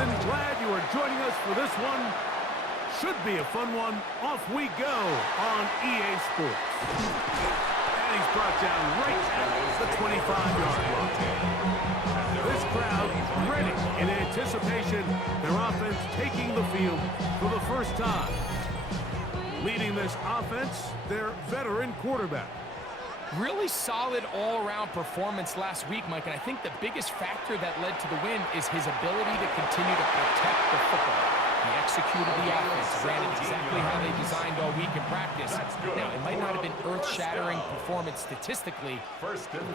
Jason, glad you are joining us for this one. Should be a fun one. Off we go on EA Sports. And he's brought down right at the 25-yard line. This crowd ready in anticipation. Their offense taking the field for the first time. Leading this offense, their veteran quarterback. Really solid all-around performance last week, Mike, and I think the biggest factor that led to the win is his ability to continue to protect the football. He executed the offense, ran it exactly how they designed all week in practice. Now, it might not have been earth-shattering performance statistically.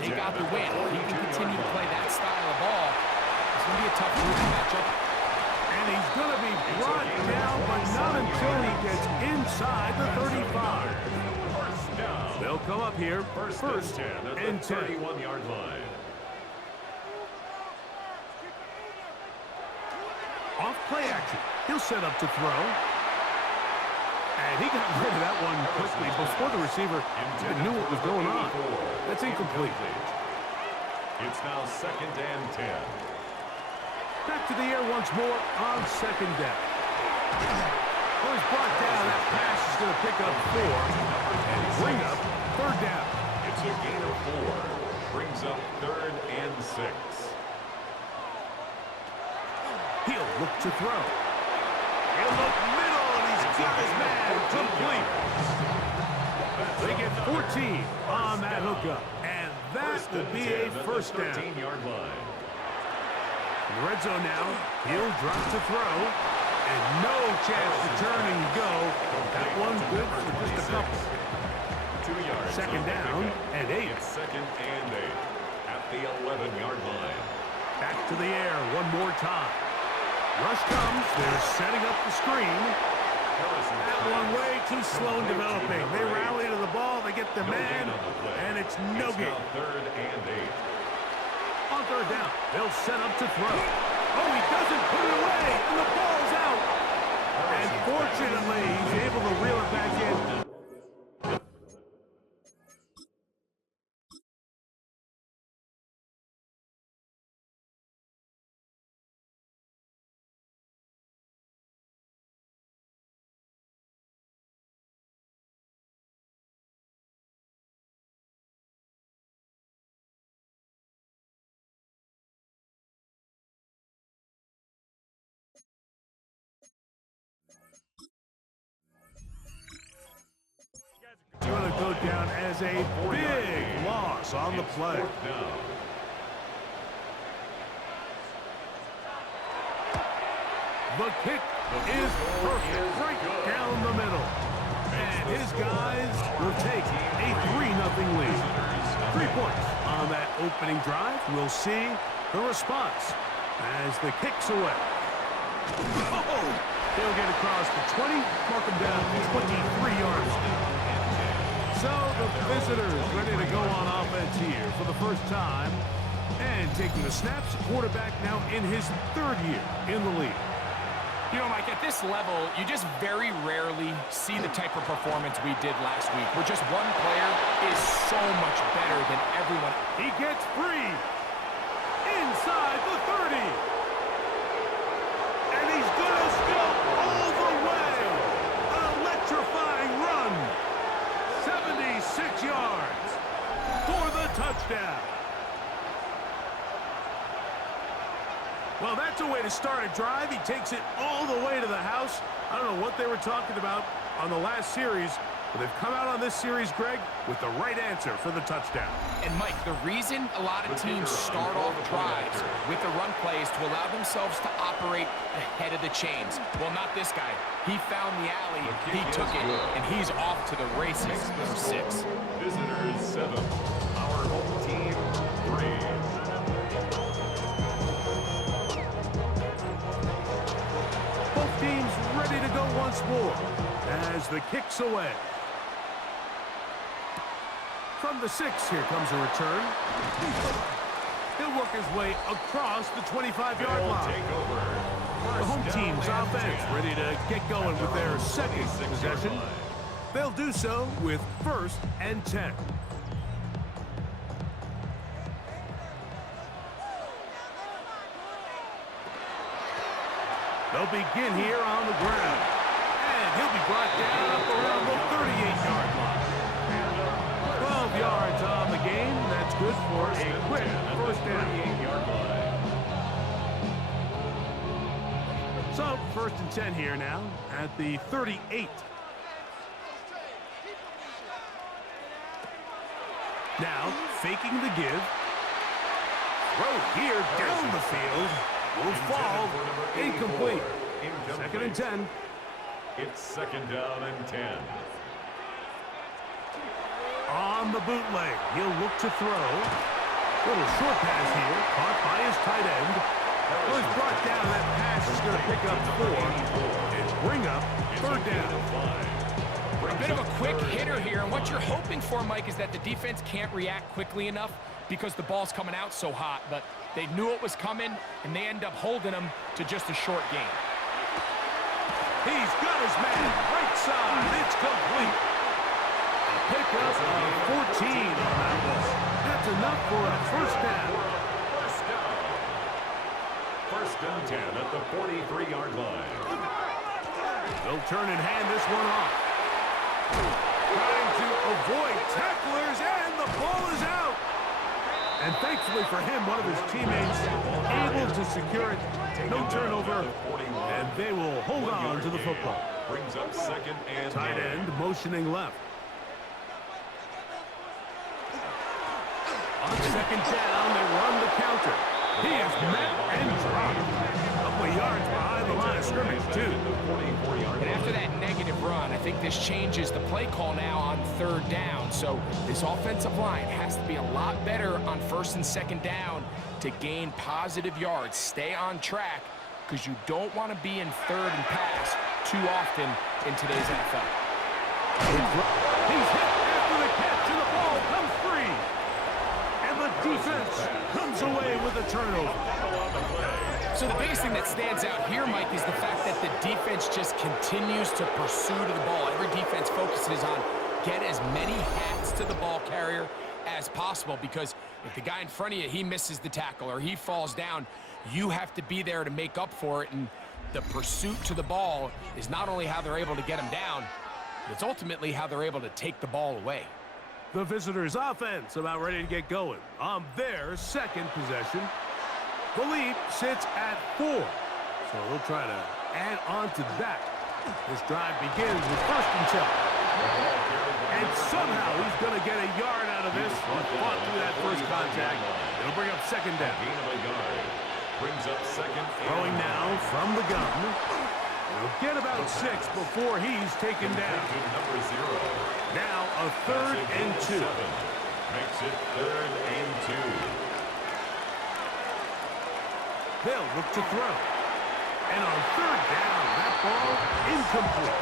They got the win. If he can continue to play that style of ball, it's going to be a tough matchup. And he's going to be brought down, but not until he gets inside the 35. They'll come up here first and 10. 31-yard line. Off play action. He'll set up to throw. And he got rid of that one quickly before the receiver even knew what was going on. That's incomplete. It's now 2nd and 10. Back to the air once more on 2nd down. Well, he's brought down. That pass is going to pick up 4 and bring up 3rd down. It's a gain of 4. Brings up 3rd and 6. He'll look to throw. He'll look middle, and he's got his man complete. They get 14 on that hookup, and that will be a 1st down. 13-yard line. In the red zone now, he'll drop to throw, and no chance to turn and go. That one good for just a couple. 2 yards. 2nd down and 8. It's 2nd and 8 at the 11-yard line. Back to the air one more time. Rush comes. They're setting up the screen. That one way too slow in developing. They rally to the ball. They get the man, and it's no gain. 3rd and 8. On 3rd down, they'll set up to throw. Oh, he doesn't put it away, and the ball's out. And fortunately, he's able to reel it back in. It's going to go down as a big loss on the play. The kick is perfect, right down the middle. And his guys will take a 3-0 lead. 3 points on that opening drive. We'll see the response as the kick's away. Oh! They'll get across the 20, mark them down to 23 yards. So the visitors ready to go on offense here for the first time. And taking the snaps, quarterback now in his 3rd year in the league. You know, Mike, at this level, you just very rarely see the type of performance we did last week, where just one player is so much better than everyone. He gets free inside the 30. And he's going to go all the way. An electrifying run. 76 yards for the touchdown. Well, that's a way to start a drive. He takes it all the way to the house. I don't know what they were talking about on the last series, but they've come out on this series, Greg, with the right answer for the touchdown. And, Mike, the reason a lot of teams start off drives with the run play is to allow themselves to operate ahead of the chains. Well, not this guy. He found the alley, he took it, and he's off to the races for 6. Visitors 7. Our home team 3. Both teams ready to go once more as the kick's away. From the 6, here comes a return. He'll work his way across the 25-yard line. The home team's offense ready to get going with their 2nd possession. They'll do so with 1st and 10. They'll begin here on the ground. And he'll be brought down up around the 38-yard line. 12 yards on the game. That's good for a quick first down. So, first and 10 here now at the 38. Now, faking the give. Throw here down the field. Will fall. Incomplete. Second and 10. It's second down and 10. On the bootleg, he'll look to throw. Little short pass here, caught by his tight end. Well, he's brought down. That pass is going to pick up 4 and bring up third down. A bit of a quick hitter here, and what you're hoping for, Mike, is that the defense can't react quickly enough because the ball's coming out so hot, but they knew it was coming, and they end up holding them to just a short gain. He's got his man right side. It's complete. A pickup of 14 on that ball. That's enough for a first down. First and 10 at the 43-yard line. They'll turn and hand this one off. Trying to avoid tacklers, and the ball is out. And thankfully for him, one of his teammates able to secure it. No turnover, and they will hold on to the football. Brings up second and Tight end motioning left. On second down, they run the counter. He is met and dropped. A couple of yards behind the line of scrimmage, too. And after that negative run, I think this changes the play call now on third down. So this offensive line has to be a lot better on first and second down to gain positive yards. Stay on track, because you don't want to be in third and pass too often in today's NFL. He's hit after the catch, and the ball comes free. And the defense comes away with a turnover. So the biggest thing that stands out here, Mike, is the fact that the defense just continues to pursue to the ball. Every defense focuses on get as many hats to the ball carrier as possible, because if the guy in front of you, he misses the tackle or he falls down, you have to be there to make up for it. And the pursuit to the ball is not only how they're able to get him down, it's ultimately how they're able to take the ball away. The visitors' offense about ready to get going on their second possession. The lead sits at 4, so they'll try to add on to that. This drive begins with first and 10. And somehow he's going to get a yard out of this. He fought through that first contact. It'll bring up second down. Brings up second. Throwing now from the gun. He'll get about 6 before he's taken down. Now a third and 2. Makes it third and 2. They'll look to throw. And on third down, that ball incomplete.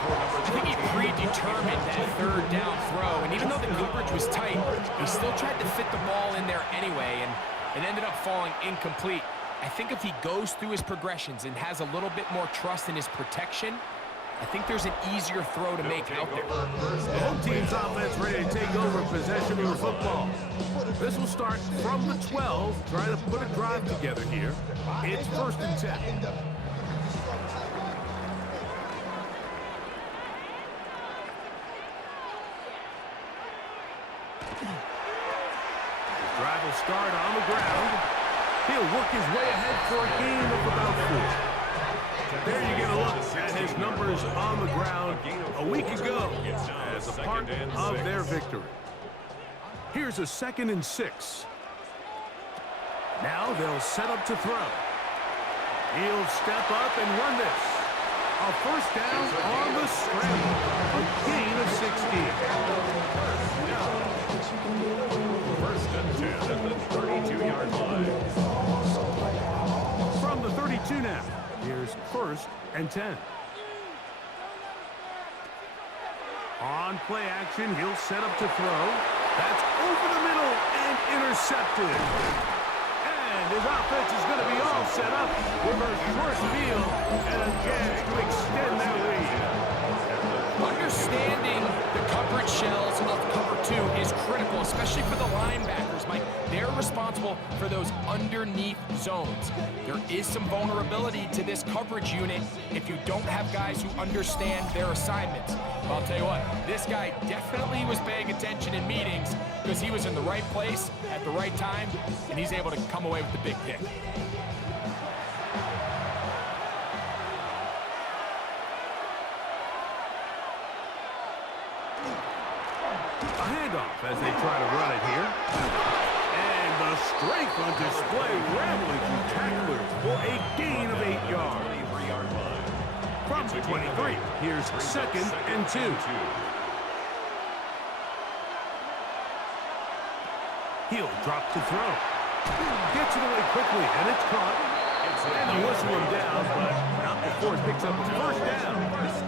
I think he predetermined that third down throw, and even though the coverage was tight, he still tried to fit the ball in there anyway, and it ended up falling incomplete. I think if he goes through his progressions and has a little bit more trust in his protection, I think there's an easier throw to make out there. The home team's offense ready to take over possession of the football. This will start from the 12, trying to put a drive together here. It's first and 10. The drive will start on the ground. He'll work his way ahead for a gain of about 4. There you get a look at his numbers on the ground a week ago as a part of their victory. Here's a second and 6. Now they'll set up to throw. He'll step up and run this. A first down on the scramble. A gain of 16. First and 10 at the 32-yard line. From the 32 now. Here's first and 10. On play action, he'll set up to throw. That's over the middle and intercepted. And his offense is going to be all set up with a short field and a chance to extend their lead. Understanding the coverage shells of cover 2 is critical, especially for the linebackers, Mike. They're responsible responsible for those underneath zones. There is some vulnerability to this coverage unit if you don't have guys who understand their assignments. But I'll tell you what, this guy definitely was paying attention in meetings because he was in the right place at the right time, and he's able to come away with the big pick. A handoff as they try to run it here. And the strength on display, rambling through tacklers for a gain of 8 yards. From the 23, here's 2nd and 2. He'll drop to throw. Gets it away quickly, and it's caught. And they'll whistle him down, but not before he picks up his first down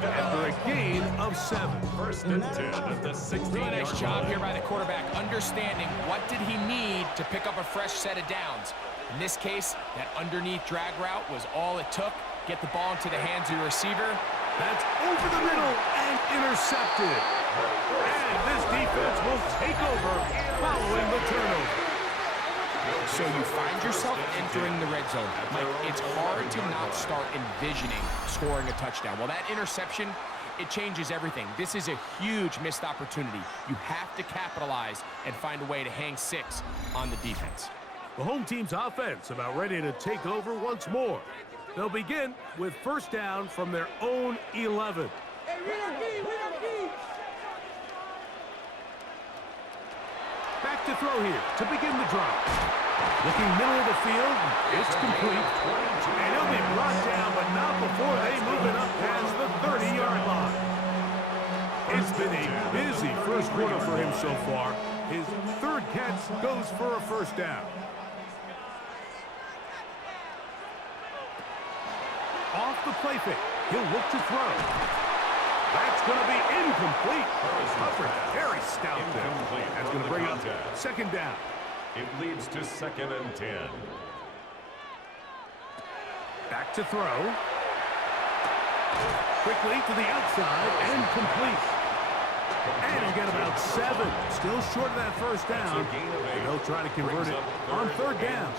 after a gain of 7. 1st and 10 at the 16-yard Really nice job line. here by the quarterback, understanding what did he need to pick up a fresh set of downs. In this case, that underneath drag route was all it took. Get the ball into the hands of your receiver. That's over the middle and intercepted. And this defense will take over following the turnover. So you find yourself entering the red zone. Mike, it's hard to not start envisioning scoring a touchdown. Well, that interception, it changes everything. This is a huge missed opportunity. You have to capitalize and find a way to hang 6 on the defense. The home team's offense about ready to take over once more. They'll begin with first down from their own 11. Back to throw here to begin the drive. Looking middle of the field, it's complete. And he'll be brought down, but not before they move it up past the 30-yard line. It's been a busy first quarter for him so far. His 3rd catch goes for a first down. Off the play fake, he'll look to throw. That's going to be incomplete. Coverage very stout there. That's going to bring up 2nd down. It leads to 2nd and 10. Back to throw. Quickly to the outside and complete. And he'll get about 7. Still short of that first down. And they'll try to convert it on 3rd down.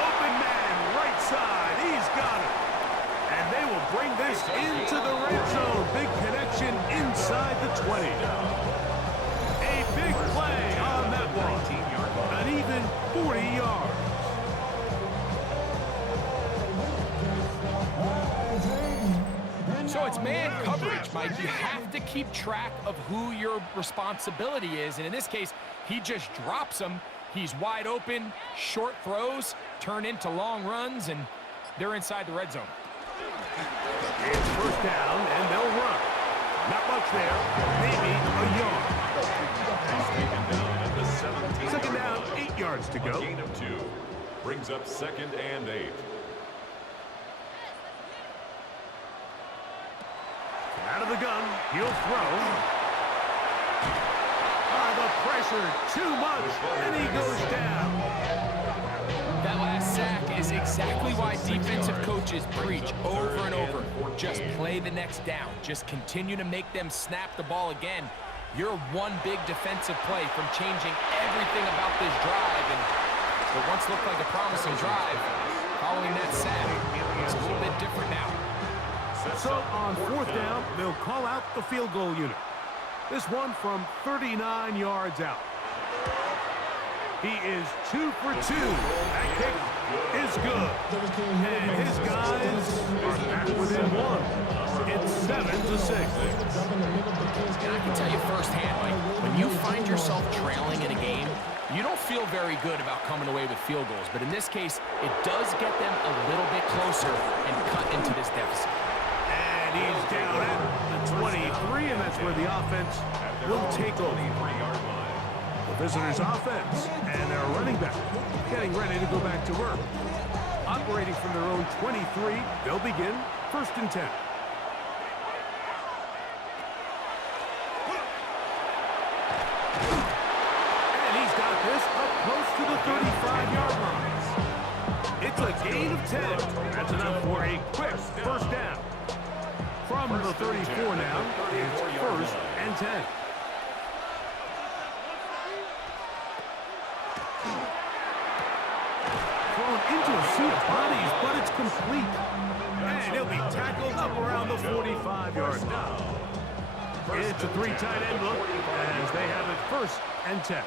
Open man, right side. He's got it. And they will bring this into the red zone. Big connection inside the 20. A big play on that one. An even 40 yards. So it's man coverage, Mike. You have to keep track of who your responsibility is. And in this case, he just drops him. He's wide open. Short throws turn into long runs, and they're inside the red zone. It's first down, and they'll run. Not much there. Maybe a yard. Second down, 8 yards to go. A gain of 2. Brings up 2nd and 8. Out of the gun, he'll throw. The pressure, too much, and he goes down. That last sack is exactly why defensive coaches preach over and over. Just play the next down. Just continue to make them snap the ball again. You're one big defensive play from changing everything about this drive. And what once looked like a promising drive, following that sack, it's a little bit different now. So on 4th down, they'll call out the field goal unit. This one from 39 yards out. He is 2 for 2. That kick is good. And his guys are back within 1. It's 7-6. And I can tell you firsthand, Mike, when you find yourself trailing in a game, you don't feel very good about coming away with field goals. But in this case, it does get them a little bit closer and cut into this deficit. And he's down at the 23, and that's where the offense will take over. The visitors' offense and their running back getting ready to go back to work. Operating from their own 23, they'll begin 1st and 10. And he's got this up close to the 35-yard line. It's a gain of 10. That's enough for a quick first down. From the 34 now, it's 1st and 10. Thrown into a sea of bodies, but it's complete. And he'll be tackled up around the 45-yard line. It's a 3 tight end look as they have it 1st and 10.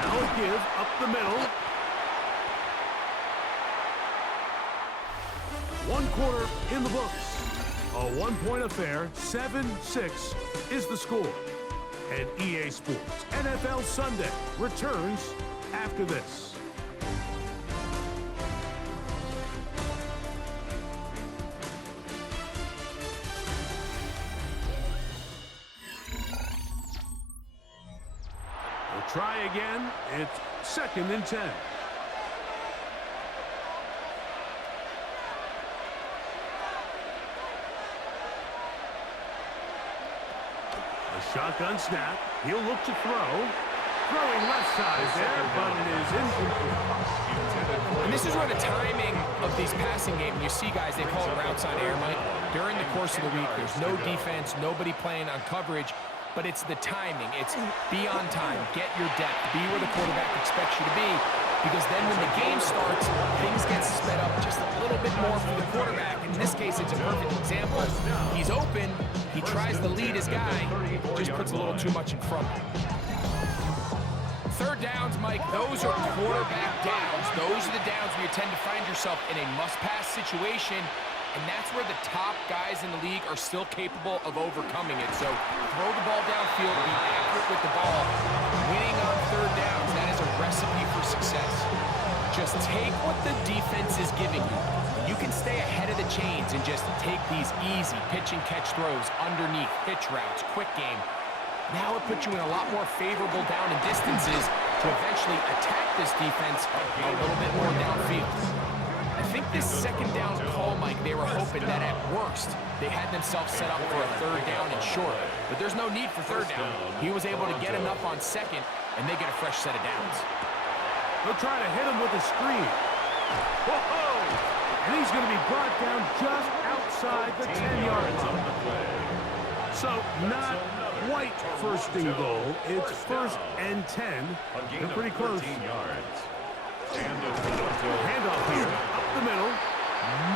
Now a give up the middle. 1 quarter in the books. A 1-point affair, 7-6 is the score. And EA Sports NFL Sunday returns after this. We'll try again. It's 2nd and 10. Shotgun snap. He'll look to throw. Throwing left side there, but it is incomplete. And this is where the timing of these passing games, you see guys, they call it routes on air, Mike. During the course of the week, there's no defense, nobody playing on coverage, but it's the timing. It's be on time, get your depth, be where the quarterback expects you to be, because then when the game starts, things get sped up just a little bit more for the quarterback. In this case, it's a perfect example. He's open, he tries to lead his guy, just puts a little too much in front. 3rd downs, Mike, those are quarterback downs. Those are the downs where you tend to find yourself in a must-pass situation, and that's where the top guys in the league are still capable of overcoming it. So throw the ball downfield, be accurate with the ball. Winning on 3rd downs, that is a recipe for success. Just take what the defense is giving you. You can stay ahead of the chains and just take these easy pitch and catch throws underneath, hitch routes, quick game. Now it puts you in a lot more favorable down and distances to eventually attack this defense a little bit more downfield. I think this 2nd down call, Mike, they were hoping that at worst they had themselves set up for a 3rd down and short. But there's no need for 3rd down. He was able to get enough on 2nd, and they get a fresh set of downs. They'll try to hit him with a screen. Whoa! And he's going to be brought down just outside the 10-yard line. So not quite 1st and goal. It's 1st and 10. They're pretty close. Handoff here, up the middle.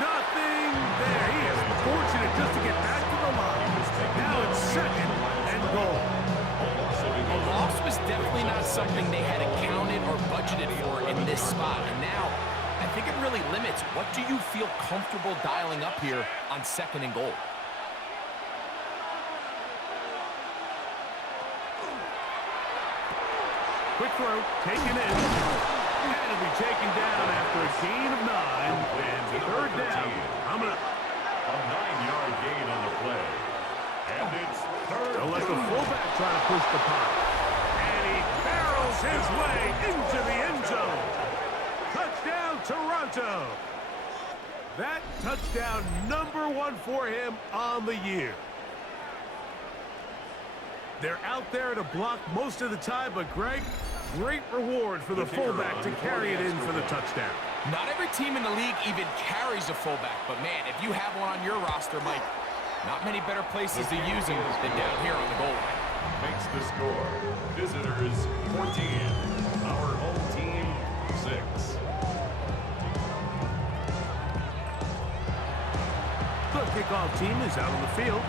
Nothing there. He is fortunate just to get back to the line. Now it's 2nd and goal. A loss was definitely not something they had accounted or budgeted for in this spot. And now, I think it really limits what do you feel comfortable dialing up here on 2nd and goal. Quick throw, taken in. And it'll be taken down after a gain of 9. And 3rd down. Coming up. A 9-yard gain on the play. And it's 3rd. They'll let the fullback try to push the punt. And he barrels his way into the end zone. Touchdown, Toronto. That touchdown #1 for him on the year. They're out there to block most of the time, but Greg, great reward for the fullback to carry it in for the touchdown. Not every team in the league even carries a fullback, but man, if you have one on your roster, Mike, not many better places to use him than down here on the goal line. Makes the score. Visitors 14. Our home team 6. The kickoff team is out on the field.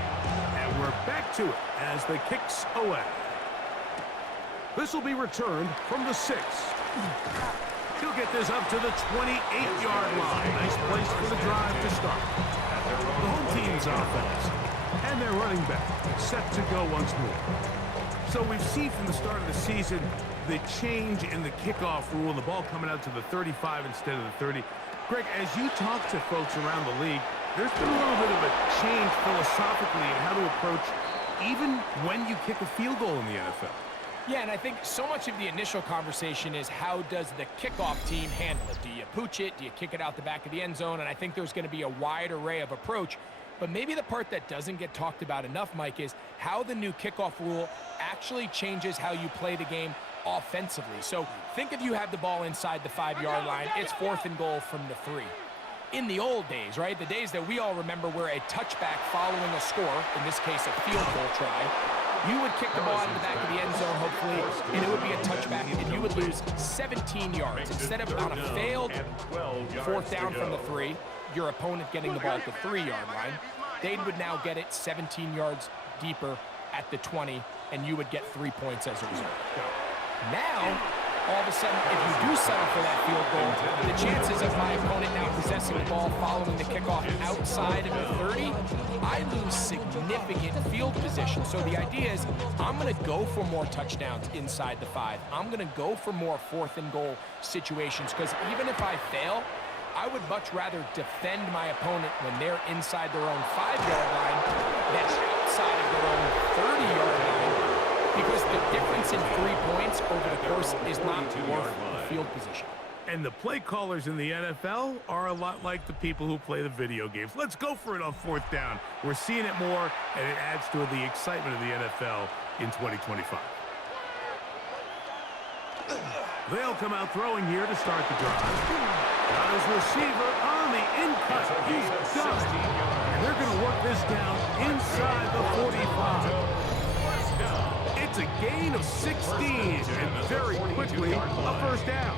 And we're back to it as the kicks away. This will be returned from the 6. He'll get this up to the 28-yard line. Nice place for the drive to start. The home team's offense and their running back set to go once more. So we've seen from the start of the season the change in the kickoff rule and the ball coming out to the 35 instead of the 30. Greg, as you talk to folks around the league, there's been a little bit of a change philosophically in how to approach even when you kick a field goal in the NFL. Yeah, and I think so much of the initial conversation is how does the kickoff team handle it? Do you pooch it? Do you kick it out the back of the end zone? And I think there's going to be a wide array of approach. But maybe the part that doesn't get talked about enough, Mike, is how the new kickoff rule actually changes how you play the game offensively. So think if you have the ball inside the 5-yard line, it's 4th and goal from the 3. In the old days, right, the days that we all remember where a touchback following a score, in this case a field goal try, you would kick the ball out of the back of the end zone, hopefully, and it would be a touchback, and you would lose 17 yards. Instead of on a failed 4th down from the 3, your opponent getting the ball at the 3-yard line, they would now get it 17 yards deeper at the 20, and you would get 3 points as a result. Now, all of a sudden, if you do settle for that field goal, the chances of my opponent now possessing the ball following the kickoff outside of the 30, I lose significant field position. So the idea is I'm going to go for more touchdowns inside the 5. I'm going to go for more 4th and goal situations, because even if I fail, I would much rather defend my opponent when they're inside their own 5-yard line than outside of their own 30-yard line, because the difference in 3 points over the course is not worth the field position. And the play callers in the NFL are a lot like the people who play the video games. Let's go for it on 4th down. We're seeing it more, and it adds to the excitement of the NFL in 2025. They'll come out throwing here to start the drive. Got his receiver on the in-cut. He's done. And they're going to work this down inside the 45. It's a gain of 16, and very quickly, a 1st down.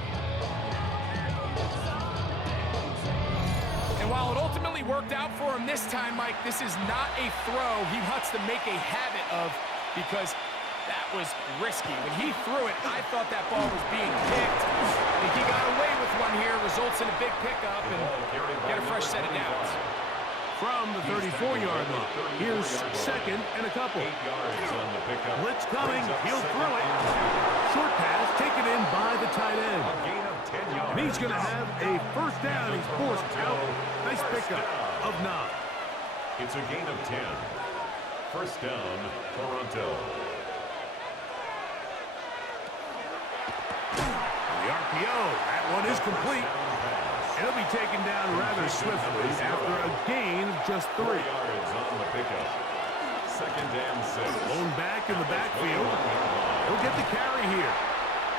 And while it ultimately worked out for him this time, Mike, this is not a throw he wants to make a habit of, because that was risky. When he threw it, I thought that ball was being picked. I think he got away with one here, results in a big pickup, and get a fresh set of downs. From the 34-yard line, here's 2nd and a couple. Blitz coming, he'll throw it. Short pass taken in by the tight end. And he's going to have a 1st down. He's forced out. Nice pickup of 9. It's a gain of 10. 1st down, Toronto. The RPO, that one is complete. It'll be taken down rather swiftly after a gain of just 3. 4 yards on the pickup. 2nd and 6. Blown back in the backfield. He'll get the carry here.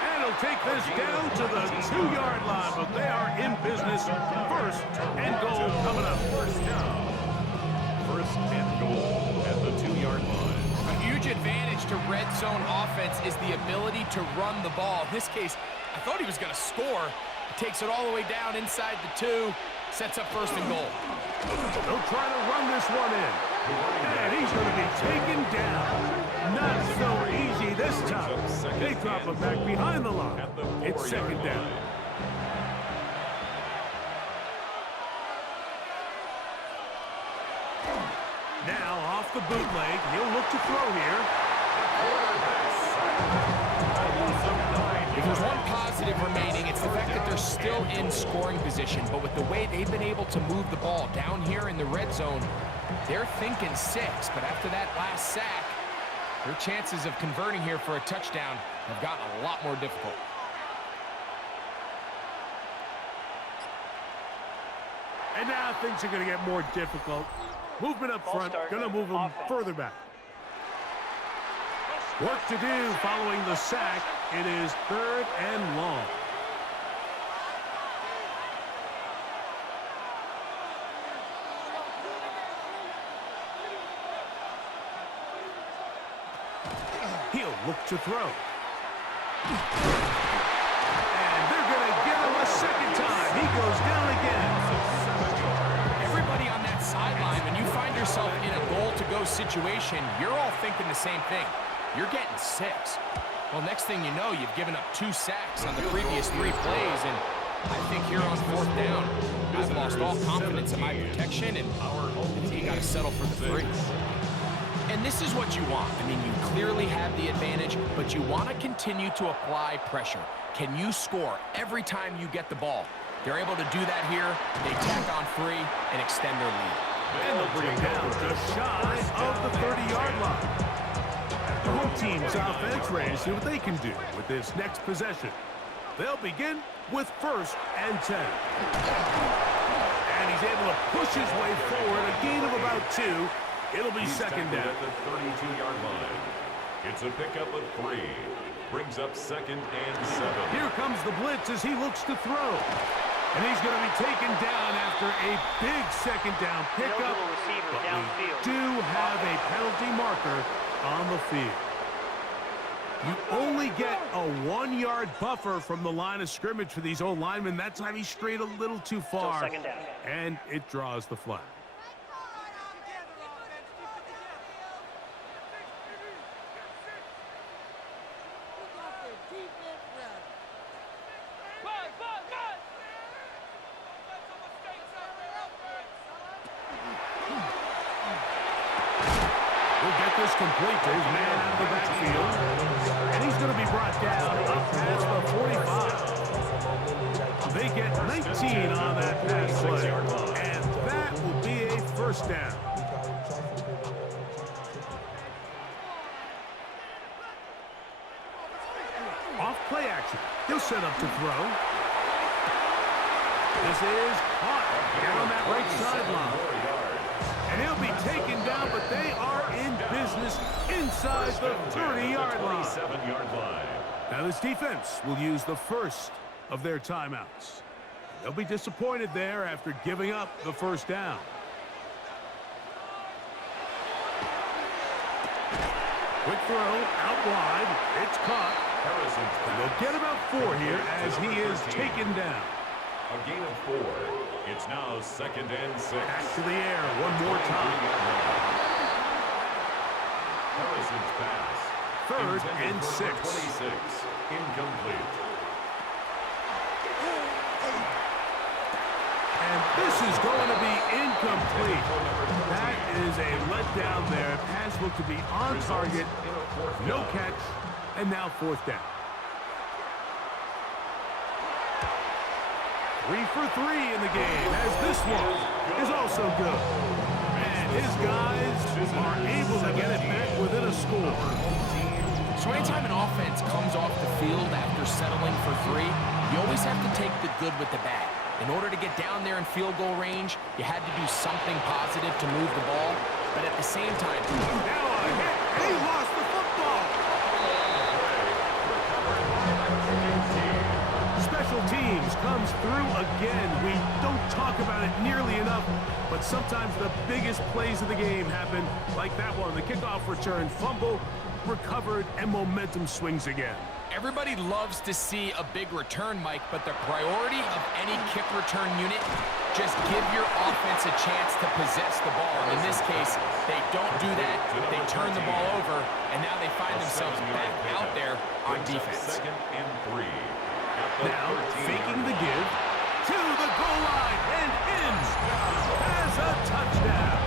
And he'll take this down to the 2-yard line, but they are in business. 1st and goal coming up. 1st down. 1st and goal at the 2-yard line. A huge advantage to red zone offense is the ability to run the ball. In this case, I thought he was going to score. He takes it all the way down inside the 2, sets up 1st and goal. They'll try to run this one in. And he's going to be taken down. Not so easy this time. They drop him back behind the line. It's 2nd down. Now off the bootleg, he'll look to throw here. If there's one positive remaining, it's the fact that they're still in scoring position. But with the way they've been able to move the ball down here in the red zone, they're thinking 6. But after that last sack, their chances of converting here for a touchdown have gotten a lot more difficult. And now things are going to get more difficult. Movement up front, going to move them further back. Work to do following the sack. It is 3rd and long. He'll look to throw. And they're going to get him a 2nd time. He goes down again. Everybody on that sideline, when you find yourself in a goal-to-go situation, you're all thinking the same thing. You're getting 6. Well, next thing you know, you've given up 2 sacks on the previous 3 plays, and I think here on 4th down, I've lost all confidence in my protection, and I think you got to settle for the 3. And this is what you want. I mean, you clearly have the advantage, but you want to continue to apply pressure. Can you score every time you get the ball? They're able to do that here. They tack on 3 and extend their lead. And they'll bring it down just shy of the 30-yard line. The home team's offense ready to see what they can do with this next possession. They'll begin with 1st and 10. And he's able to push his way forward, a gain of about 2. It'll be 2nd down. At the 32-yard line. It's a pickup of 3. Brings up 2nd and 7. Here comes the blitz as he looks to throw. And he's going to be taken down after a big second down pickup. But we do have a penalty marker on the field. You only get a 1-yard buffer from the line of scrimmage for these old linemen. That time he strayed a little too far, and it draws the flag. He'll get this complete to his man out of the backfield. And he's going to be brought down up past the 45. They get 19 on that pass play. And that will be a first down. Off play action. He'll set up to throw. This is caught down on that right sideline. And he'll be taken down, but they are in business inside the 30-yard line. Now this defense will use the first of their timeouts. They'll be disappointed there after giving up the first down. Quick throw out wide. It's caught. And they'll get about 4 here as he is taken down. A gain of 4. It's now 2nd and 6. Back to the air one more time. Harrison's pass. 3rd and 6. 26. Incomplete. And this is going to be incomplete. That is a letdown there. Pass looked to be on target. No catch. And now 4th down. 3 for 3 in the game, as this one is also good. And his guys are able to get it back within a score. So anytime an offense comes off the field after settling for 3, you always have to take the good with the bad. In order to get down there in field goal range, you had to do something positive to move the ball. But at the same time, now a hit, and he lost the football. Special teams comes through again. We don't talk about it nearly enough, but sometimes the biggest plays of the game happen like that one. The kickoff return, fumble, recovered, and momentum swings again. everybody loves to see a big return, Mike, but the priority of any kick return unit, just give your offense a chance to possess the ball. And in this case, they don't do that. They turn the ball over, and now they find themselves back out there on defense. 2nd and 3. Now, faking the give to the goal line and in as a touchdown.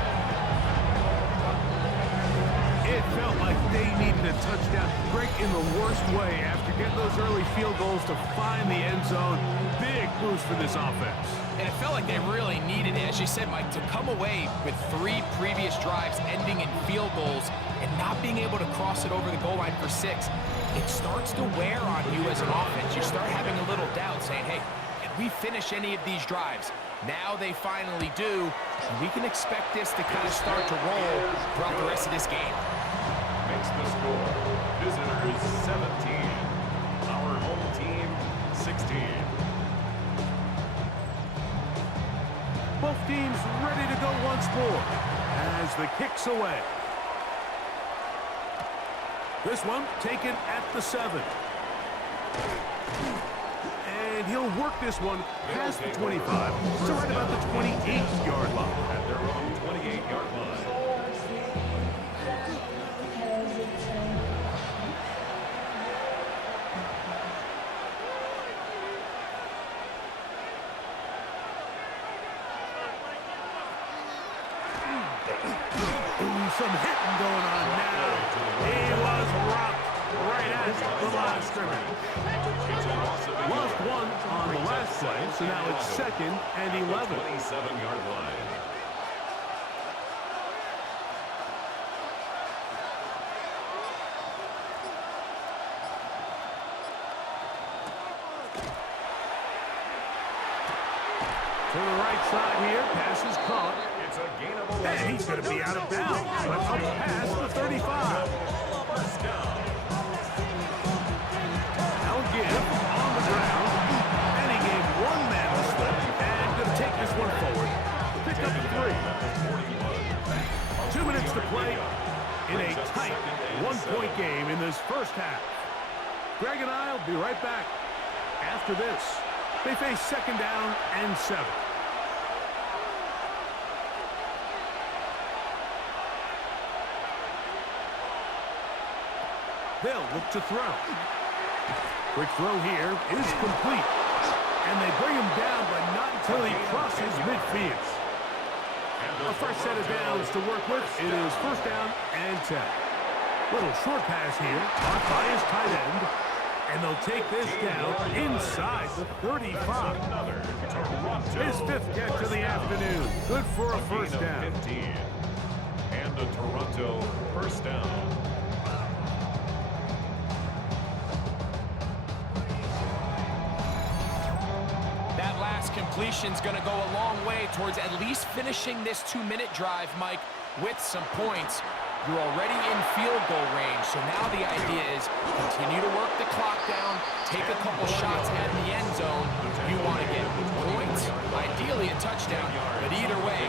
It felt like they needed a touchdown. Great in the worst way after getting those early field goals to find the end zone. Big boost for this offense. And it felt like they really needed it, as you said, Mike, to come away with 3 previous drives ending in field goals and not being able to cross it over the goal line for 6. It starts to wear on you as an offense. You start having a little doubt, saying, hey, can we finish any of these drives? Now they finally do, and we can expect this to kind of start to roll throughout the rest of this game. Makes the score. Visitors 17. Our home team 16. Both teams ready to go once more as the kick's away. This one taken at the 7. And he'll work this one past the 25 to right about the 28-yard line. At their own 28-yard line. Some hitting going on now. He was rocked right at the line of scrimmage. Lost one on the last play, so now it's 2nd and 11. 27-yard line. To the right side here, pass is caught. It's a gain of 11. And he's going to be out of bounds, but up past the 35. First down. Now give on the ground, and he gave one man the slip. in a tight one-point game in this first half. Greg and I will be right back. After this, they face second down and 7. They'll look to throw. Quick throw here is complete. And they bring him down, but not until he crosses midfield. A fresh set of downs to work with. It is first down and 10. Little short pass here, caught by his tight end. And they'll take this down inside the 35. His 5th catch of the afternoon. Good for a first down. And the Toronto first down. That last completion's going to go a long way towards at least finishing this 2-minute drive, Mike, with some points. You're already in field goal range, so now the idea is continue to work the clock down, take a couple shots at the end zone. You want to get points, ideally a touchdown, but either way,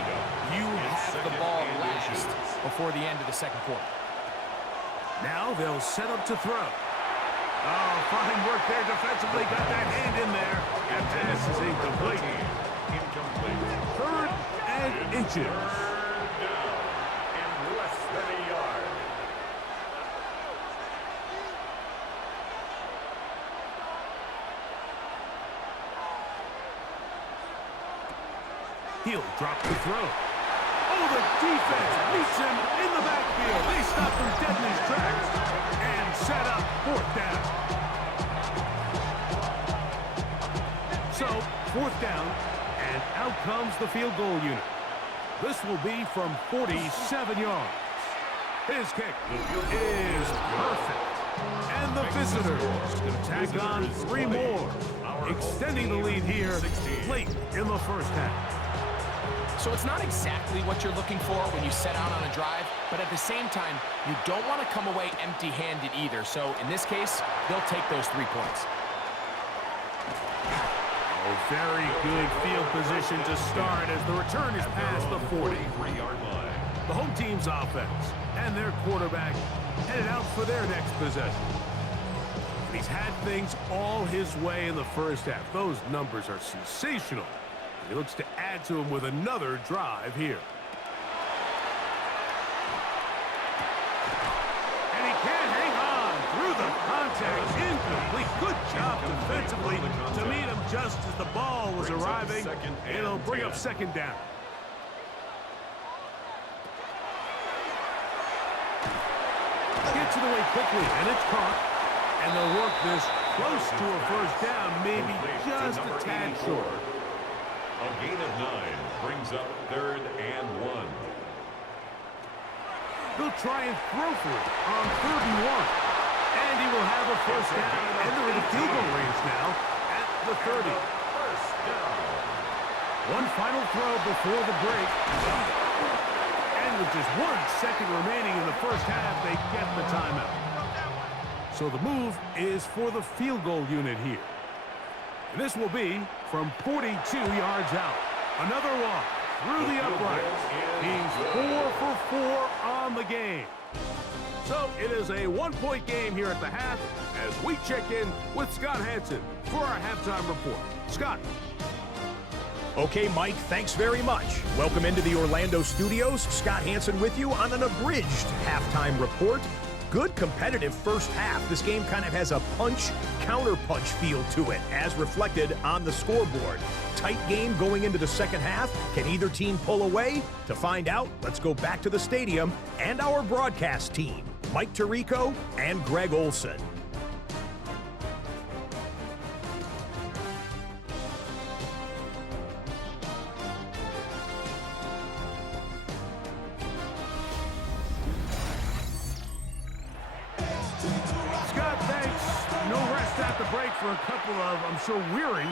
you have the ball last before the end of the second quarter. Now they'll set up to throw. Oh, fine work there defensively. Got that hand in there. That pass is incomplete. Third and inches. He'll drop the throw. Oh, the defense meets him in the backfield. They stop him dead in his tracks and set up fourth down. So, fourth down, and out comes the field goal unit. This will be from 47 yards. His kick is perfect. And the visitors tack on 3 more, extending the lead here late in the first half. So it's not exactly what you're looking for when you set out on a drive, but at the same time, you don't want to come away empty-handed either. So in this case, they'll take those 3 points. Oh, very good field position to start as the return is past the 43-yard line. The home team's offense and their quarterback headed out for their next possession. And he's had things all his way in the first half. Those numbers are sensational. He looks to add to him with another drive here. And he can't hang on through the contact. Incomplete. Good job defensively to meet him just as the ball was arriving. It'll bring up second down. Gets it away quickly, and it's caught. And they'll work this close to a first down, maybe just a tad short. A gain of 9 brings up 3rd and 1. They'll try and throw for it on 3rd and 1. And he will have a first down. And they're in the field goal range now at the 30. First down. One final throw before the break. And with just 1 second remaining in the first half, they get the timeout. So the move is for the field goal unit here. And this will be from 42 yards out. Another one through the uprights. He's 4 for 4 on the game. So it is a 1-point game here at the half as we check in with Scott Hansen for our halftime report. Scott. Okay, Mike, thanks very much. Welcome into the Orlando studios. Scott Hansen with you on an abridged halftime report. Good competitive first half. This game kind of has a punch-counter-punch feel to it, as reflected on the scoreboard. Tight game going into the second half. Can either team pull away? To find out, let's go back to the stadium and our broadcast team, Mike Tirico and Greg Olson. For a couple of, I'm sure, weary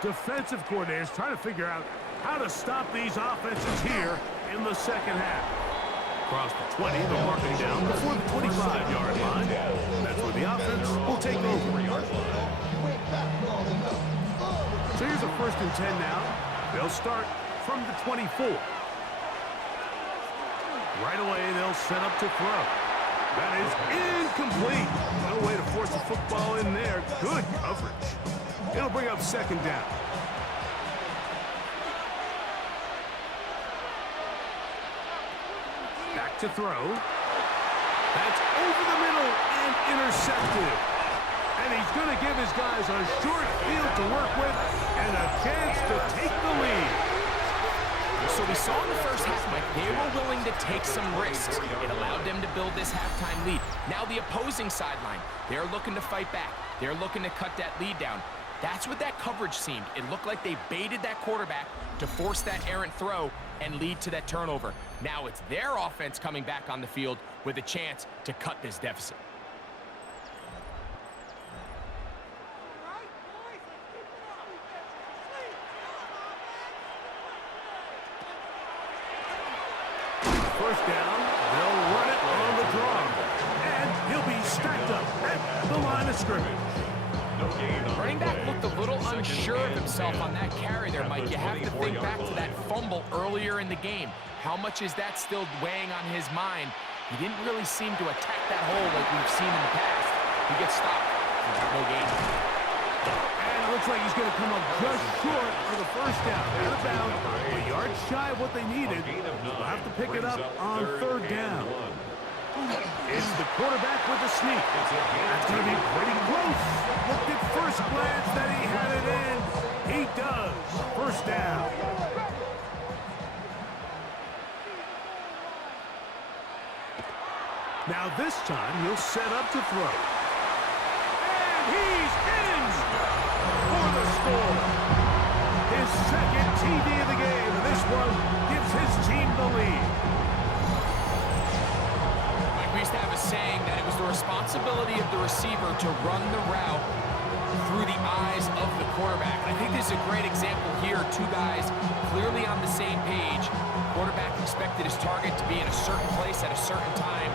defensive coordinators trying to figure out how to stop these offenses here in the second half. Across the 20, they're marking down before the 25-yard line. That's where the offense will take over. So here's a 1st and 10 now. They'll start from the 24. Right away, they'll set up to throw. That is incomplete. No way to force the football in there. Good coverage. It'll bring up second down. Back to throw. That's over the middle and intercepted. And he's going to give his guys a short field to work with and a chance to take the lead. So we saw in the first half, Mike, they were willing to take some risks. It allowed them to build this halftime lead. Now the opposing sideline, they're looking to fight back. They're looking to cut that lead down. That's what that coverage seemed. It looked like they baited that quarterback to force that errant throw and lead to that turnover. Now it's their offense coming back on the field with a chance to cut this deficit. First down, they'll run it on the draw. And he'll be stacked up at the line of scrimmage. Running back looked a little unsure of himself on that carry there, Mike. You have to think back to that fumble earlier in the game. How much is that still weighing on his mind? He didn't really seem to attack that hole like we've seen in the past. He gets stopped. No gain. And it looks like he's going to come up just short for the first down. Out of bounds, a yard shy of what they needed. They'll have to pick it up on third down. It's the quarterback with the sneak. That's going to be pretty close. Looked at first glance that he had it in. He does. First down. Now this time he'll set up to throw. And he's in for the score. His second TD of the game. And this one gives his team the lead. We used to have a saying that it was the responsibility of the receiver to run the route through the eyes of the quarterback. And I think this is a great example here. Two guys clearly on the same page. Quarterback expected his target to be in a certain place at a certain time.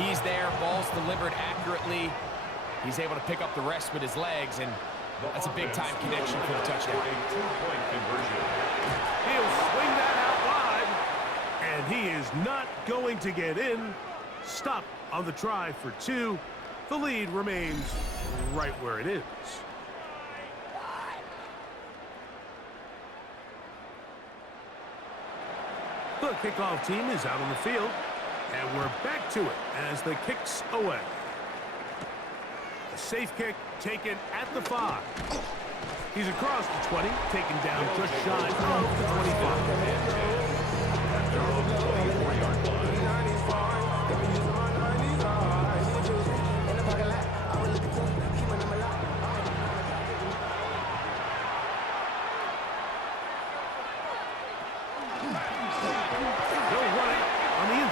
He's there, ball's delivered accurately. He's able to pick up the rest with his legs, and that's a big-time connection for the touchdown. He'll swing that out wide, and he is not going to get in. Stop on the try for two. The lead remains right where it is. The kickoff team is out on the field, and we're back to it as the kick's away. A safe kick taken at the 5. He's across the 20, taken down just shy of the 25.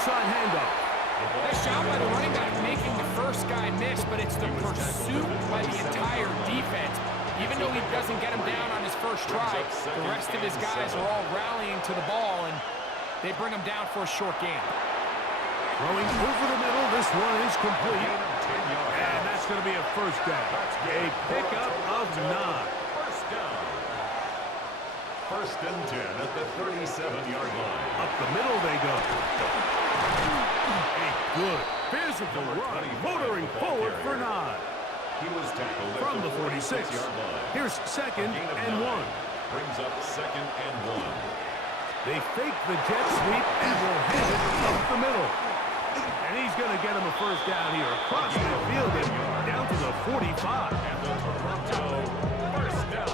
Handoff. Nice job by the running back making the first guy miss, but it's the pursuit by the entire defense. Even though he doesn't get him down on his first try, the rest of his guys are all rallying to the ball, and they bring him down for a short gain. Throwing over the middle, this one is complete. And that's going to be a first down. A pickup of 9. First and 10 at the 37-yard line. Up the middle they go. A good physical run, motoring forward for 9. He was tackled from the 46. Here's second and 1. Brings up second and 1. They fake the jet sweep and will hit it up the middle. And he's going to get him a first down here across the field and down to the 45. And the Toronto first down.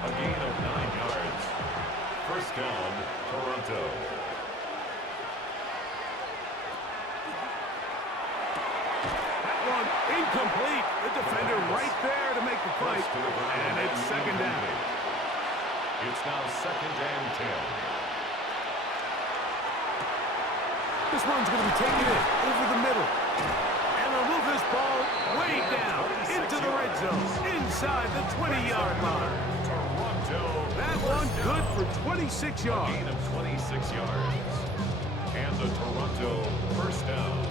A gain of 9 yards. First down, Toronto. That one incomplete. The defender right there to make the fight. And it's second down. It's now second and 10. This one's going to be taken in over the middle. And they'll move this ball way down into the red zone, inside the 20-yard line. That one good for 26 yards. Gain of 26 yards. And the Toronto first down.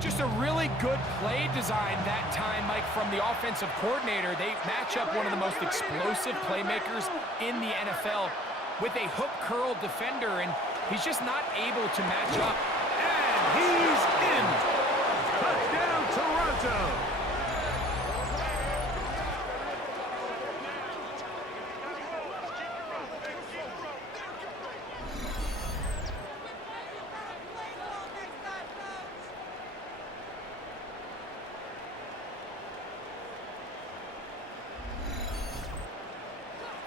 Just a really good play design that time, Mike, from the offensive coordinator. They match up one of the most explosive playmakers in the NFL with a hook curl defender, and he's just not able to match up. And he's in. Touchdown, Toronto.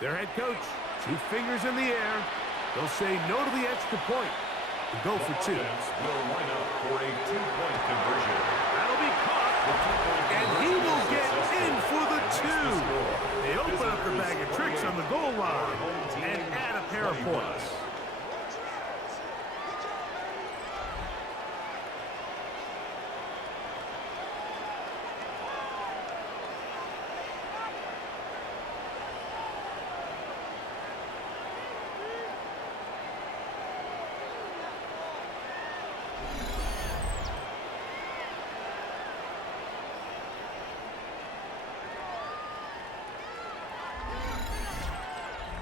Their head coach, 2 fingers in the air. They'll say no to the extra point and go for 2. Will line up for a 2-point conversion. That'll be caught, and he will get in for the 2. They open up the bag of tricks on the goal line and add a pair of points.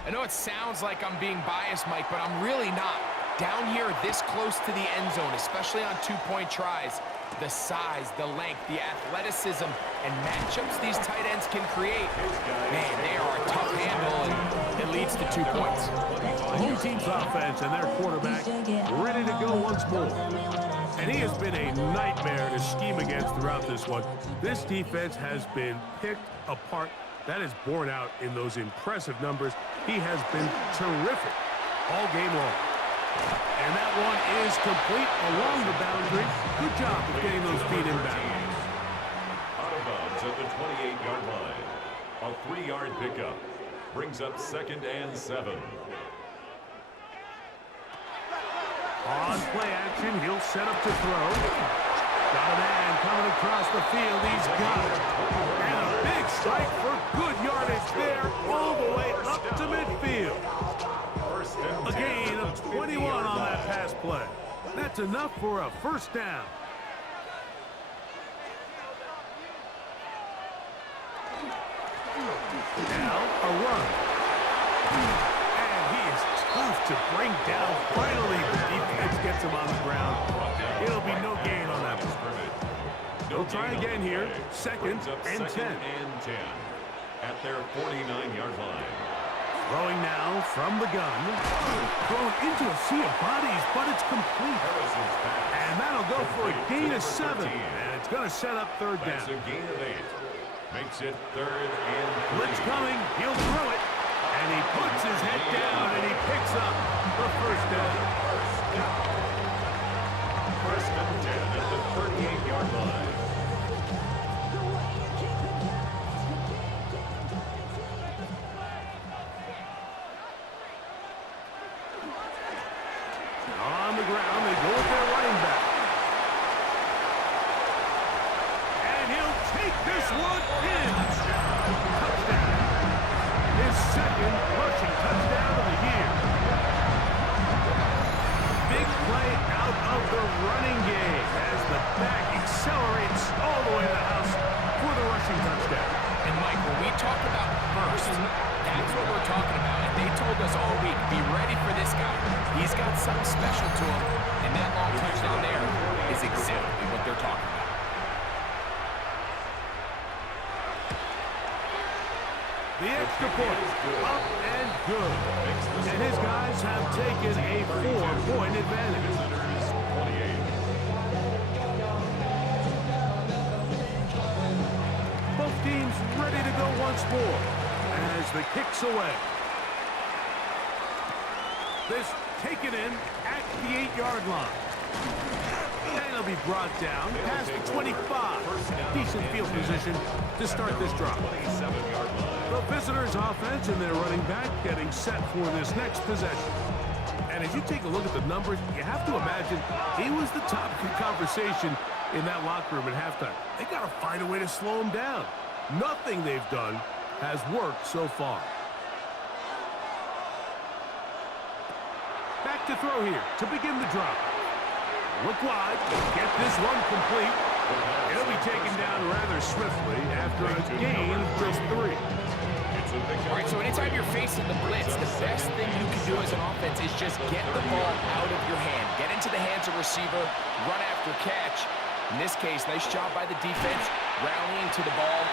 I know it sounds like I'm being biased, Mike, but I'm really not. Down here this close to the end zone, especially on 2-point tries, the size, the length, the athleticism, and matchups these tight ends can create, man, they are a tough handle, and it leads to 2 points. The new team's offense and their quarterback ready to go once more. And he has been a nightmare to scheme against throughout this one. This defense has been picked apart. That is borne out in those impressive numbers. He has been terrific all game long. And that one is complete along the boundary. Good job of getting those feet inbound. Out of bounds at the 28-yard line. A 3-yard pickup brings up 2nd and 7. On play action, he'll set up to throw. Got a man coming across the field. He's got it. And a big strike for good yardage there all the way up to midfield. A gain of 21 on that pass play. That's enough for a first down. Now a run. And he is tough to bring down. Finally, the defense gets him on the ground. It'll be no gain on that one. They'll try again here. 2nd and 10. At their 49-yard line. Throwing now from the gun. Thrown into a sea of bodies, but it's complete. And that'll go for a gain of 7. And it's going to set up 3rd down. That's a gain of 8. Makes it 3rd and 3. Blitz coming. He'll throw it. And he puts his head down and he picks up the first down. First and 10 at the 38-yard line. On the ground, they go with their running back. And he'll take this one in. Touchdown. His 2nd rushing touchdown of the year. Big play out of the running game as the back accelerates all the way to the house for the rushing touchdown. And Mike, when we talk about burst, that's what we're talking about. And they told us all week, be ready for this guy. He's got something special to him. And that long touchdown there is exactly what they're talking about. The extra point, up and good. And his guys have taken a 4-point advantage. Both teams ready to go once more as the kick's away. This taken in at the 8-yard line. And it'll be brought down past the 25. Decent field position to start this drive. The visitors' offense and their running back getting set for this next possession. And as you take a look at the numbers, you have to imagine he was the topic of conversation in that locker room at halftime. They got to find a way to slow him down. Nothing they've done has worked so far. Back to throw here to begin the drive. Look wide, get this one complete. It'll be taken down rather swiftly after a gain of just 3. All right, so anytime you're facing the blitz, the best thing you can do is just get the ball out of your hand. Get into the hands of receiver, run after catch. In this case, nice job by the defense, rallying to the ball.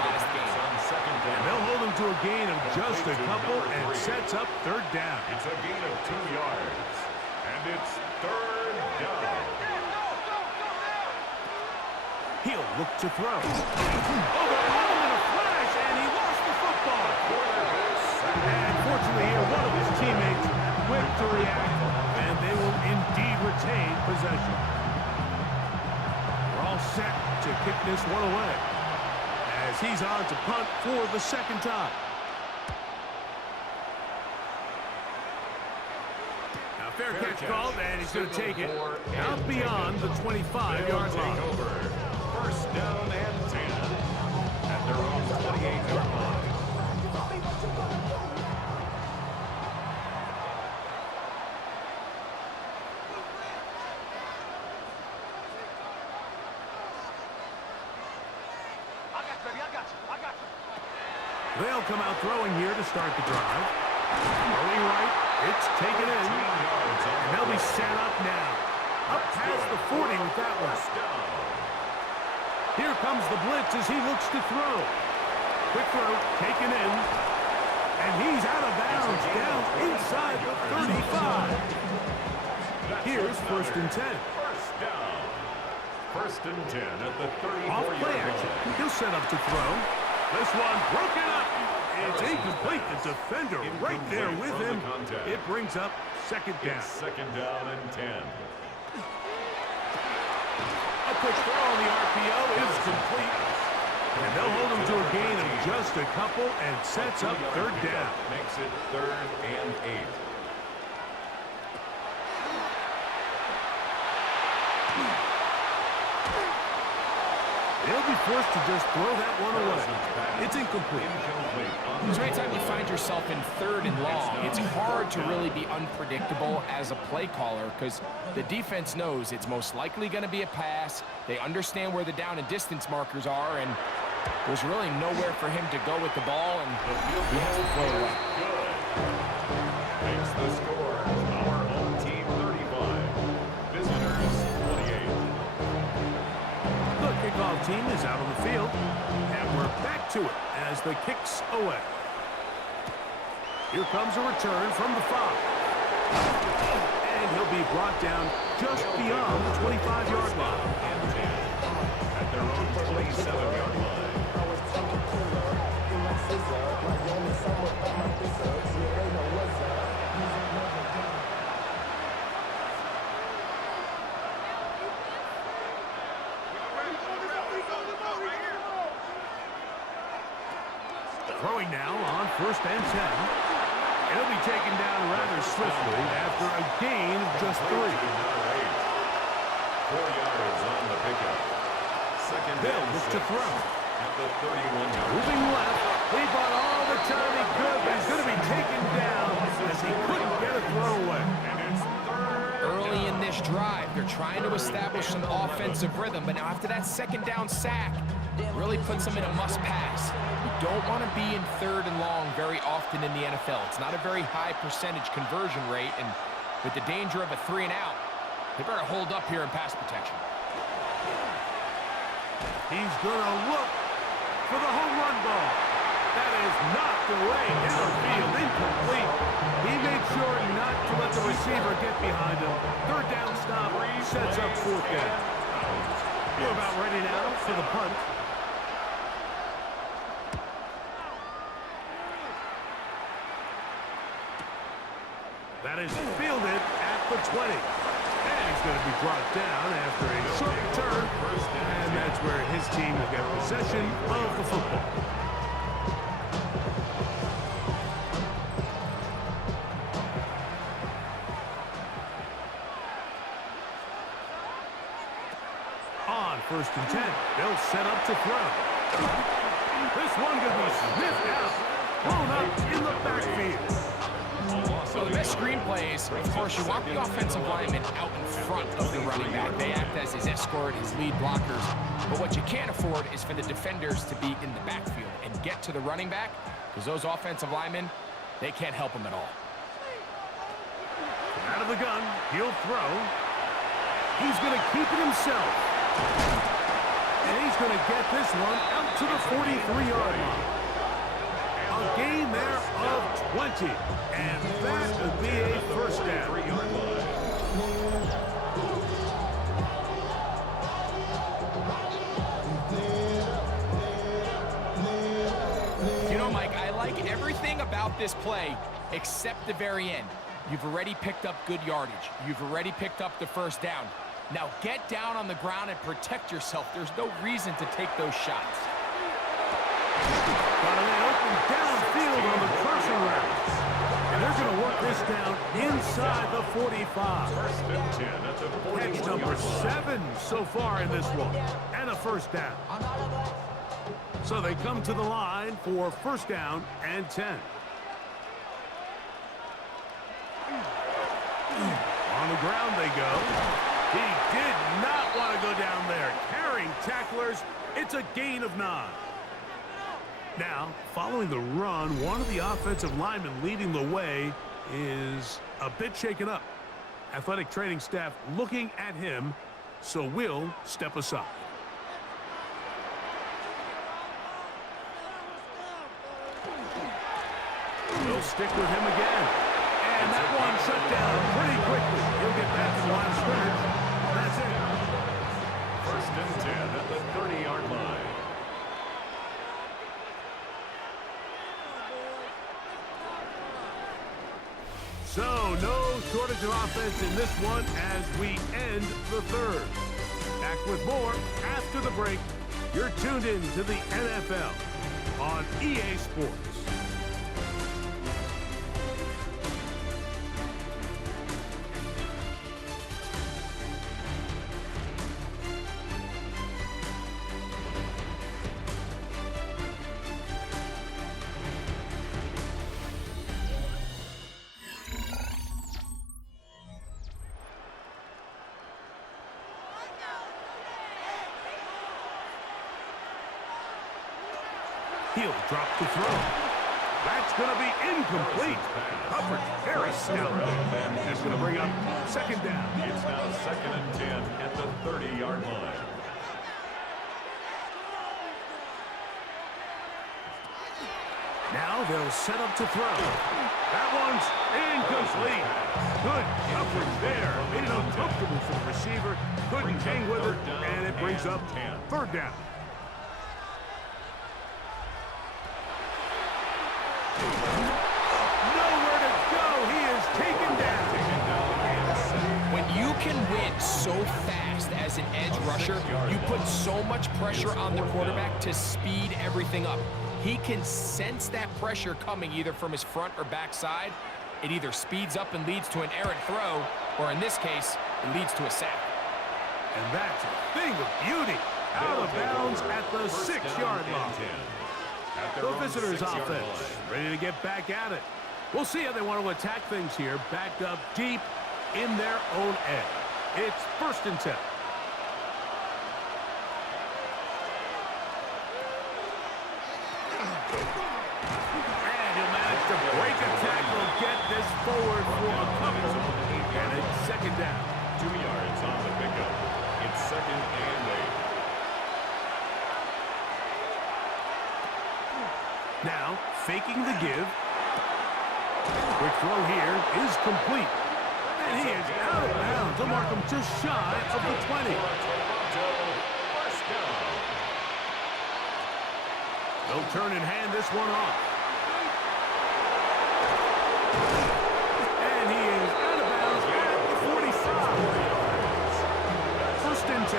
Last game. And they'll hold him to a gain of just a couple and sets up third down. It's a gain of 2 yards. And it's third down. He'll look to throw. Oh, they're on him in a flash, and he lost the football. And fortunately here, one of his teammates quick to react, and they will indeed retain possession. We're all set to kick this one away, as he's on to punt for the second time. Now fair catch called, and he's going to take it out beyond the 25-yard line. First down and 10 at their own 28-yard line. They'll come out throwing here to start the drive. Throwing right, it's taken in. And they'll be set up now. Up past the 40 with that one. Here comes the blitz as he looks to throw. Quick throw, taken in. And he's out of bounds, down inside the 35. Here's first and 10. First down. First and 10 at the 34-yard Off play line. action. He'll set up to throw. This one broken up. It's incomplete. The defender right there with him. It brings up second down. It's second down and 10. A quick throw on the RPO is complete. And they'll hold him to a gain of just a couple and sets up third down. Makes it third and 8. They'll be forced to just throw that one away. It's incomplete. Because anytime you find yourself in third and long, it's hard to really be unpredictable as a play caller because the defense knows it's most likely going to be a pass. They understand where the down and distance markers are, and there's really nowhere for him to go with the ball, and he has to throw it away. Makes the score our home team 35. Visitors 28. The kickoff team is out on the field, and we're back to it as the kick's away. Here comes a return from the 5. And he'll be brought down just beyond the 25-yard line. At their own 27-yard line. Throwing now on first and 10. It'll be taken down rather swiftly after a gain of just 3. 4 yards on the pickup. Second They'll down, look to 6 throw. at the 31-yard line. Moving left. He bought all the time he could, but he's going to be taken down as he couldn't get a throw away. And it's third. Early in this drive, they're trying to establish some offensive rhythm, but now after that second down sack, really puts them in a must-pass. You don't want to be in third and long very often in the NFL. It's not a very high percentage conversion rate, and with the danger of a 3 and out, they better hold up here in pass protection. He's going to look for the home run ball. That is knocked away downfield, incomplete. He made sure not to let the receiver get behind him. Third down stop sets up fourth down. We're about ready now for the punt. That is fielded at the 20. And he's going to be brought down after a short return. And that's where his team will get possession of the football. On first and 10, they'll set up to throw. This one going to be sniffed out. Thrown up in the backfield. So the best screen plays, of course, you want the offensive lineman out in front of the running back. They act as his escort, his lead blockers. But what you can't afford is for the defenders to be in the backfield and get to the running back, because those offensive linemen, they can't help him at all. Out of the gun, he'll throw. He's going to keep it himself. And he's going to get this one out to the 43-yard line. A gain there of 20. And that would be a first down. You know, Mike, I like everything about this play except the very end. You've already picked up good yardage. You've already picked up the first down. Now get down on the ground and protect yourself. There's no reason to take those shots. Got an open downfield on the crossing route. And they're going to work this down inside the 45. First and 10 at the 41 Catch number 7 so far in this one. And a first down. So they come to the line for first down and 10. On the ground they go. He did not want to go down there. Carrying tacklers, it's a gain of 9. Now, following the run, one of the offensive linemen leading the way is a bit shaken up. Athletic training staff looking at him, so we'll step aside. We'll stick with him again. And that one shut down pretty quickly. He'll get back to the line of scrimmage. That's it. First and 10 at the 30-yard line. So, no shortage of offense in this one as we end the third. Back with more after the break. You're tuned in to the NFL on EA Sports. He'll drop the throw. That's going to be incomplete. Coverage very stout. That's going to bring up second down. It's now second and 10 at the 30-yard line. Now they'll set up to throw. That one's incomplete. Good coverage there. Made it uncomfortable for the receiver. Couldn't hang with it, and it brings up third down. Nowhere to go. He is taken down. When you can win so fast as an edge rusher, you put so much pressure on the quarterback to speed everything up. He can sense that pressure coming either from his front or back side. It either speeds up and leads to an errant throw, or in this case, it leads to a sack. And that's a thing of beauty. Out of bounds at the 6-yard line. The visitors' offense ready to get back at it. We'll see how they want to attack things here. Backed up deep in their own end. It's first and 10. And he'll manage to break a tackle, get this forward for a couple. And it's second down. 2 yards on the pickup. It's second and 8. Now, faking the give. Quick throw here is complete. And he is out of bounds to mark him just shy of the 20. They'll turn and hand this one off. And he is out of bounds at the 45. First and 10.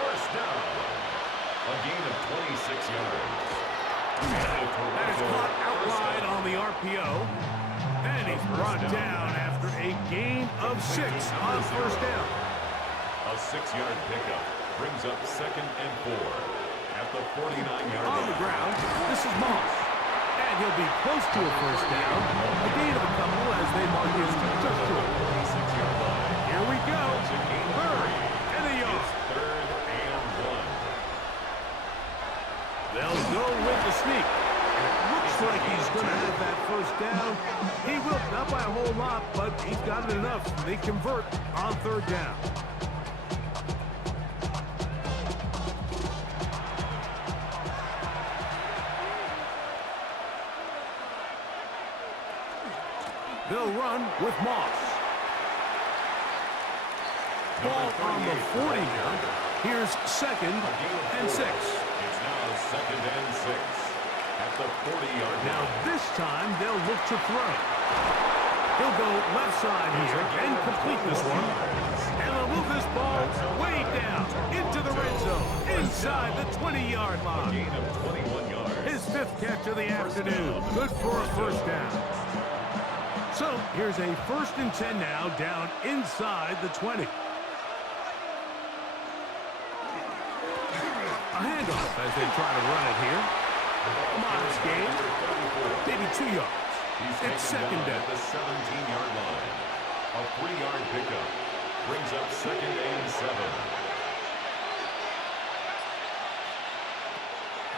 First down. A gain of 26 yards. That is caught outside on the RPO. And he's brought down after a gain of 6 on first down. A 6-yard pickup brings up second and 4 at the 49-yard line. On the ground, this is Moss. And he'll be close to a first down. A gain of a couple as they mark his just short. 46-yard line. Here we go. Third and a yard. Third and 1. They'll go with the sneak. And it looks like he's going to have that first down He will, not by a whole lot, but he's got it enough. They convert on third down. They'll run with Moss. Ball on the 40 now. Here's 2nd and 6. It's now 2nd and 6 at the 40-yard line. Now this time they'll look to throw. He'll go left side here and complete this one. And they'll move this ball way down into the red zone, inside the 20-yard A line. gain of 21 yards. His 5th catch of the afternoon. Good for a first down. So here's a 1st and 10 now, down inside the 20. A handoff as they try to run it here. Modest gain, maybe 2 yards. It's 2nd down. At the 17-yard line. A 3-yard pickup brings up 2nd and 7.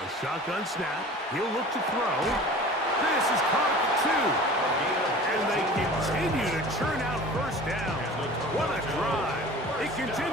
A shotgun snap. He'll look to throw. This is caught at the 2. And they continue to churn out first down. What a drive. It continues.